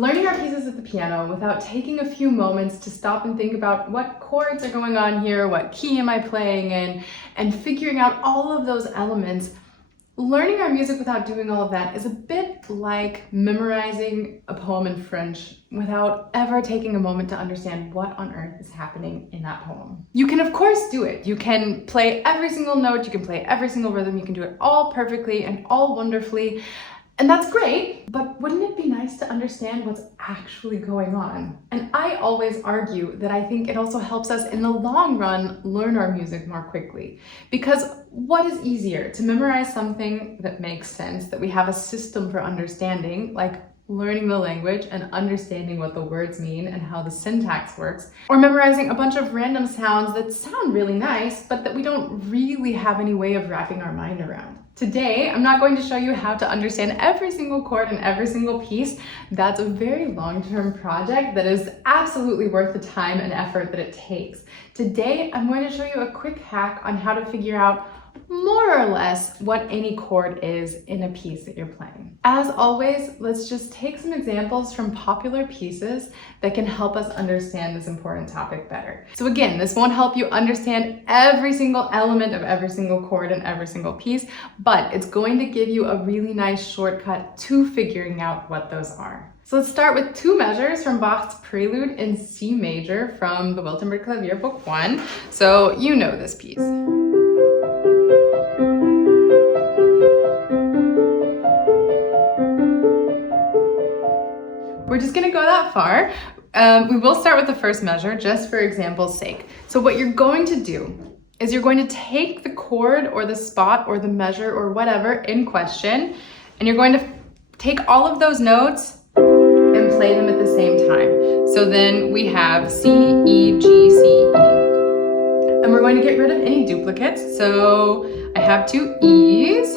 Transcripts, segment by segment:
learning our pieces at the piano without taking a few moments to stop and think about what chords are going on here, what key am I playing in, and figuring out all of those elements, learning our music without doing all of that is a bit like memorizing a poem in French without ever taking a moment to understand what on earth is happening in that poem. You can of course do it. You can play every single note, you can play every single rhythm, you can do it all perfectly and all wonderfully. And that's great, but wouldn't it be nice to understand what's actually going on? And I always argue that I think it also helps us in the long run learn our music more quickly. Because what is easier, to memorize something that makes sense, that we have a system for understanding, like learning the language and understanding what the words mean and how the syntax works, or memorizing a bunch of random sounds that sound really nice, but that we don't really have any way of wrapping our mind around? Today, I'm not going to show you how to understand every single chord and every single piece. That's a very long-term project that is absolutely worth the time and effort that it takes. Today, I'm going to show you a quick hack on how to figure out more or less what any chord is in a piece that you're playing. As always, let's just take some examples from popular pieces that can help us understand this important topic better. So again, this won't help you understand every single element of every single chord and every single piece, but it's going to give you a really nice shortcut to figuring out what those are. So let's start with two measures from Bach's Prelude in C major from the Wiltenberg Clavier Book 1. So you know this piece. We're just gonna go that far. We will start with the first measure just for example's sake. So what you're going to do is you're going to take the chord or the spot or the measure or whatever in question, and you're going to take all of those notes and play them at the same time. So then we have C, E, G, C, E. And we're going to get rid of any duplicates. So I have two E's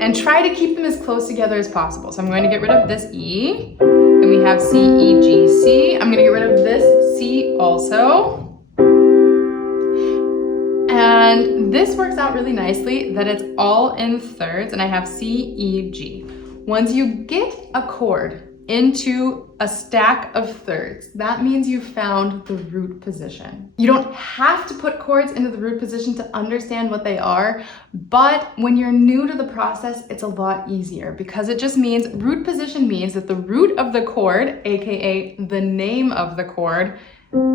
and try to keep them as close together as possible. So I'm going to get rid of this E. Then we have C, E, G, C. I'm gonna get rid of this C also. And this works out really nicely that it's all in thirds and I have C, E, G. Once you get a chord into a stack of thirds, that means you've found the root position. You don't have to put chords into the root position to understand what they are, but when you're new to the process, it's a lot easier because it just means, root position means that the root of the chord, aka the name of the chord,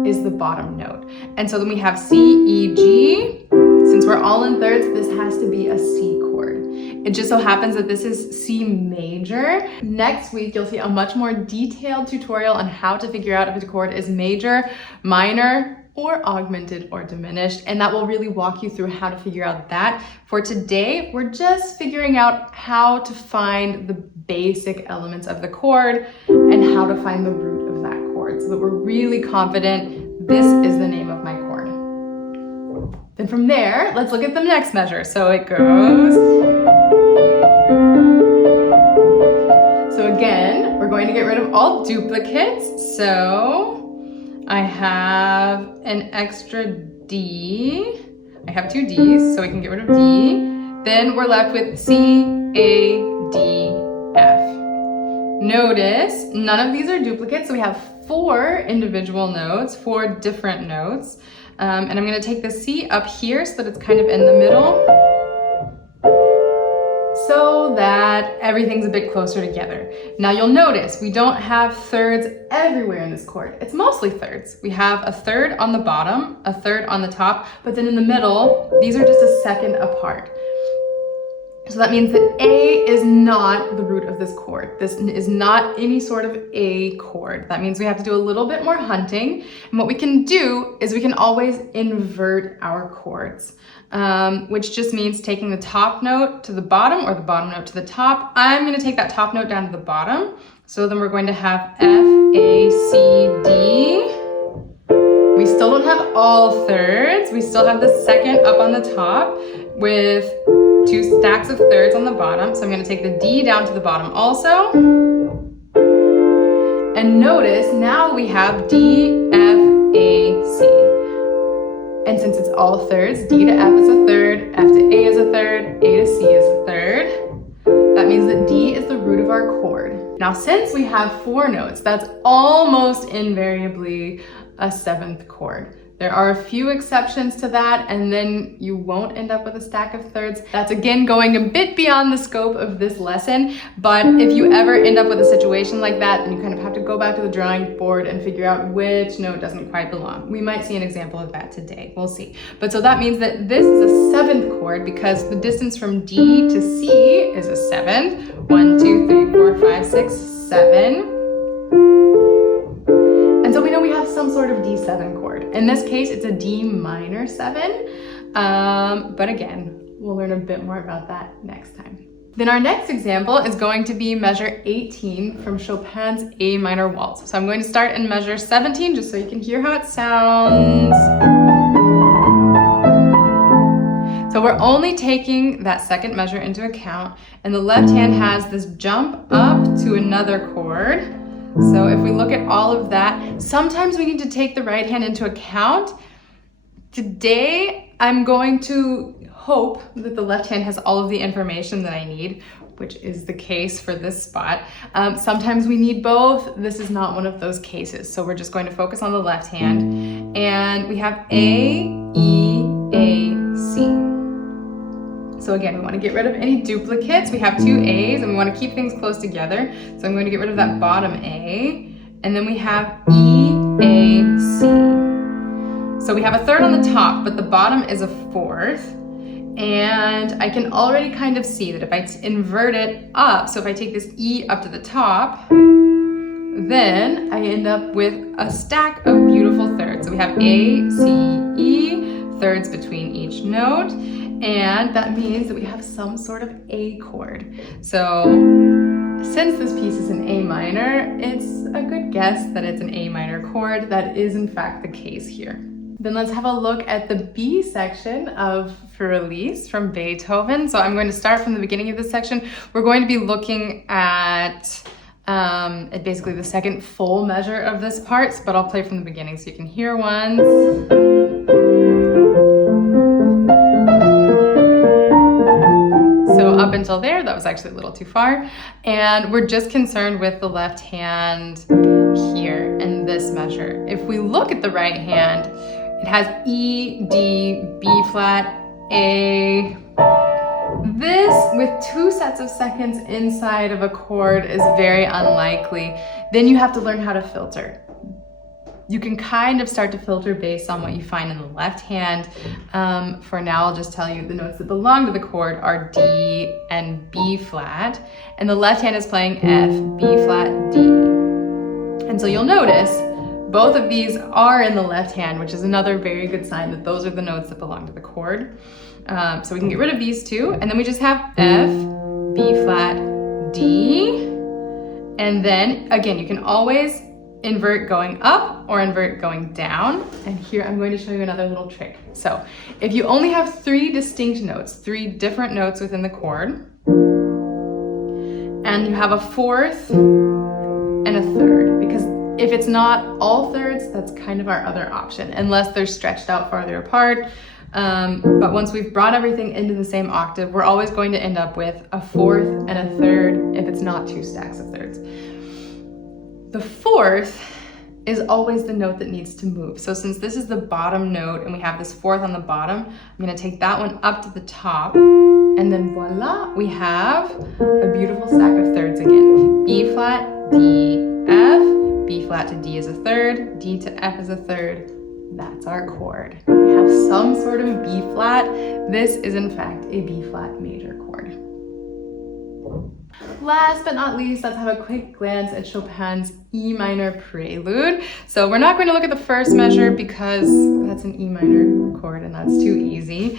is the bottom note. And so then we have C, E, G. Since we're all in thirds, this has to be a C chord. It just so happens that this is C major. Next week, you'll see a much more detailed tutorial on how to figure out if a chord is major, minor, or augmented or diminished, and that will really walk you through how to figure out that. For today, we're just figuring out how to find the basic elements of the chord and how to find the root of that chord so that we're really confident this is the name of my chord. Then from there, let's look at the next measure. So it goes. So again, we're going to get rid of all duplicates. So I have an extra D. I have two Ds, so we can get rid of D. Then we're left with C, A, D, F. Notice none of these are duplicates, so we have four individual notes, four different notes. And I'm gonna take the C up here so that it's kind of in the middle so that everything's a bit closer together. Now you'll notice we don't have thirds everywhere in this chord. It's mostly thirds. We have a third on the bottom, a third on the top, but then in the middle, these are just a second apart. So that means that A is not the root of this chord. This is not any sort of A chord. That means we have to do a little bit more hunting. And what we can do is we can always invert our chords, which just means taking the top note to the bottom or the bottom note to the top. I'm gonna take that top note down to the bottom. So then we're going to have F, A, C, D. We still don't have all thirds. We still have the second up on the top with two stacks of thirds on the bottom. So I'm going to take the D down to the bottom also. And notice now we have D, F, A, C. And since it's all thirds, D to F is a third, F to A is a third, A to C is a third. That means that D is the root of our chord. Now, since we have 4 notes, that's almost invariably a 7th chord. There are a few exceptions to that, and then you won't end up with a stack of thirds. That's again going a bit beyond the scope of this lesson, but if you ever end up with a situation like that, then you kind of have to go back to the drawing board and figure out which note doesn't quite belong. We might see an example of that today, we'll see. But so that means that this is a 7th chord because the distance from D to C is a 7th. 1, 2, 3, 4, 5, 6, 7. And so we know we have some sort of D7 chord. In this case, it's a D minor 7. But again, we'll learn a bit more about that next time. Then our next example is going to be measure 18 from Chopin's A minor waltz. So I'm going to start in measure 17 just so you can hear how it sounds. So we're only taking that second measure into account, and the left hand has this jump up to another chord. So if we look at all of that, sometimes we need to take the right hand into account. Today, I'm going to hope that the left hand has all of the information that I need, which is the case for this spot. Sometimes we need both. This is not one of those cases. So we're just going to focus on the left hand. And we have A, E, A, C. So again, we want to get rid of any duplicates. We have 2 A's and we want to keep things close together. So I'm going to get rid of that bottom A. And then we have E, A, C. So we have a third on the top, but the bottom is a 4th. And I can already kind of see that if I invert it up, so if I take this E up to the top, then I end up with a stack of beautiful thirds. So we have A, C, E, thirds between each note. And that means that we have some sort of A chord. So since this piece is in A minor, it's a good guess that it's an A minor chord. That is in fact the case here. Then let's have a look at the B section of Fur-Elise from Beethoven. So I'm going to start from the beginning of this section. We're going to be looking at basically the second full measure of this part, but I'll play from the beginning so you can hear once. So up until there, that was actually a little too far. And we're just concerned with the left hand here in this measure. If we look at the right hand, it has E, D, B flat, A. This, with 2 sets of seconds inside of a chord, is very unlikely. Then you have to learn how to filter. You can kind of start to filter based on what you find in the left hand. For now, I'll just tell you the notes that belong to the chord are D and B flat, and the left hand is playing F, B flat, D. And so you'll notice both of these are in the left hand, which is another very good sign that those are the notes that belong to the chord. So we can get rid of these 2, and then we just have F, B flat, D. And then again, you can always invert going up or invert going down. And here I'm going to show you another little trick. So if you only have 3 distinct notes, 3 different notes within the chord, and you have a 4th and a 3rd, because if it's not all thirds, that's kind of our other option, unless they're stretched out farther apart. But once we've brought everything into the same octave, we're always going to end up with a 4th and a 3rd if it's not 2 stacks of thirds. The 4th is always the note that needs to move. So since this is the bottom note and we have this 4th on the bottom, I'm going to take that one up to the top, and then voila, we have a beautiful stack of thirds again. B flat, D, F, B flat to D is a 3rd, D to F is a 3rd. That's our chord. We have some sort of B flat. This is in fact a B flat major chord. Last but not least, let's have a quick glance at Chopin's E minor prelude. So we're not going to look at the first measure because that's an E minor chord and that's too easy,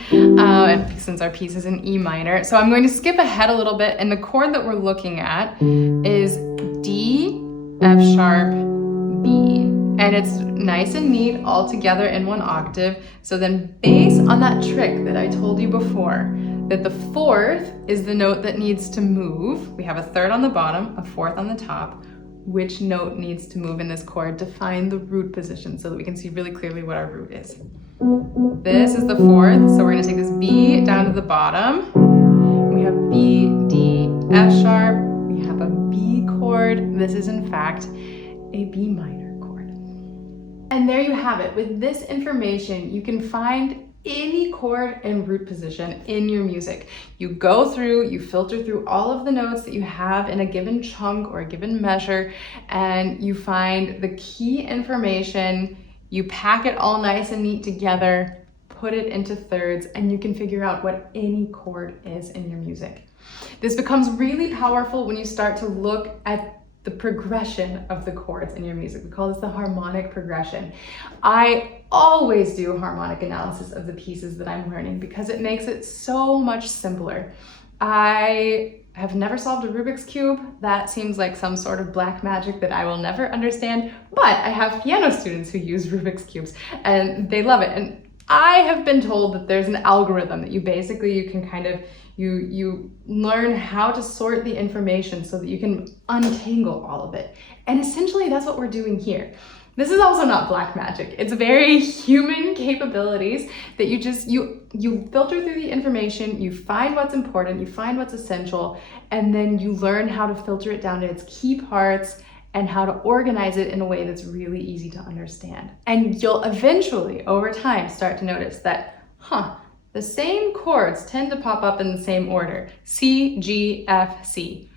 since our piece is in E minor. So I'm going to skip ahead a little bit, and the chord that we're looking at is D, F sharp, B. And it's nice and neat all together in one octave. So then based on that trick that I told you before, that the 4th is the note that needs to move. We have a 3rd on the bottom, a 4th on the top. Which note needs to move in this chord to find the root position so that we can see really clearly what our root is. This is the 4th, so we're gonna take this B down to the bottom. We have B, D, F sharp. We have a B chord, this is in fact a B minor chord. And there you have it. With this information, you can find any chord and root position in your music. You go through, you filter through all of the notes that you have in a given chunk or a given measure, and you find the key information, you pack it all nice and neat together, put it into thirds, and you can figure out what any chord is in your music. This becomes really powerful when you start to look at the progression of the chords in your music. We call this the harmonic progression. I always do harmonic analysis of the pieces that I'm learning because it makes it so much simpler. I have never solved a Rubik's Cube. That seems like some sort of black magic that I will never understand, but I have piano students who use Rubik's Cubes and they love it. And I have been told that there's an algorithm that you can kind of you learn how to sort the information so that you can untangle all of it. And essentially that's what we're doing here. This is also not black magic. It's very human capabilities that you filter through the information, you find what's important, you find what's essential, and then you learn how to filter it down to its key parts and how to organize it in a way that's really easy to understand. And you'll eventually, over time, start to notice that, the same chords tend to pop up in the same order. C, G, F, C.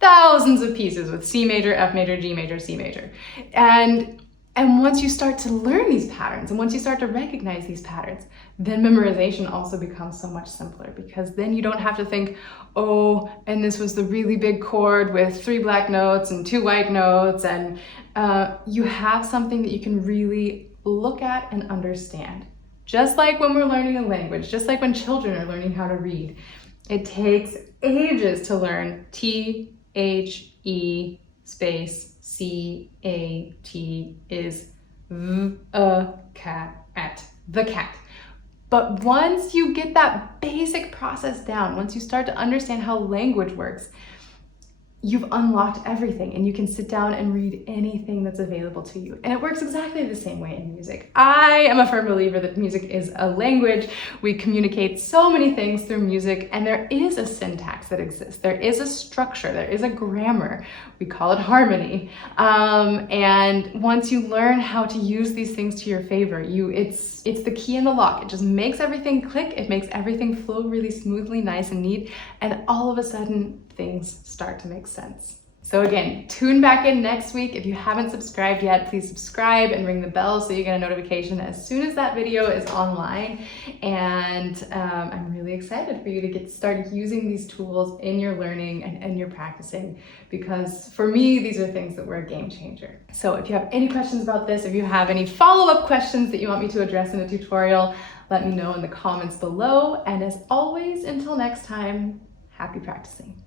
Thousands of pieces with C major, F major, G major, C major. And once you start to learn these patterns, and once you start to recognize these patterns, then memorization also becomes so much simpler, because then you don't have to think, oh, and this was the really big chord with 3 black notes and 2 white notes, and you have something that you can really look at and understand. Just like when we're learning a language, just like when children are learning how to read, it takes ages to learn T, H, E, space, C, A, T is a cat, the cat. But once you get that basic process down, once you start to understand how language works, you've unlocked everything and you can sit down and read anything that's available to you. And it works exactly the same way in music. I am a firm believer that music is a language. We communicate so many things through music, and there is a syntax that exists. There is a structure, there is a grammar. We call it harmony. And once you learn how to use these things to your favor, it's the key in the lock. It just makes everything click. It makes everything flow really smoothly, nice and neat. And all of a sudden, things start to make sense. So again, tune back in next week. If you haven't subscribed yet, please subscribe and ring the bell so you get a notification as soon as that video is online. And I'm really excited for you to start using these tools in your learning and your practicing, because for me, these are things that were a game changer. So if you have any questions about this, if you have any follow-up questions that you want me to address in a tutorial, let me know in the comments below. And as always, until next time, happy practicing.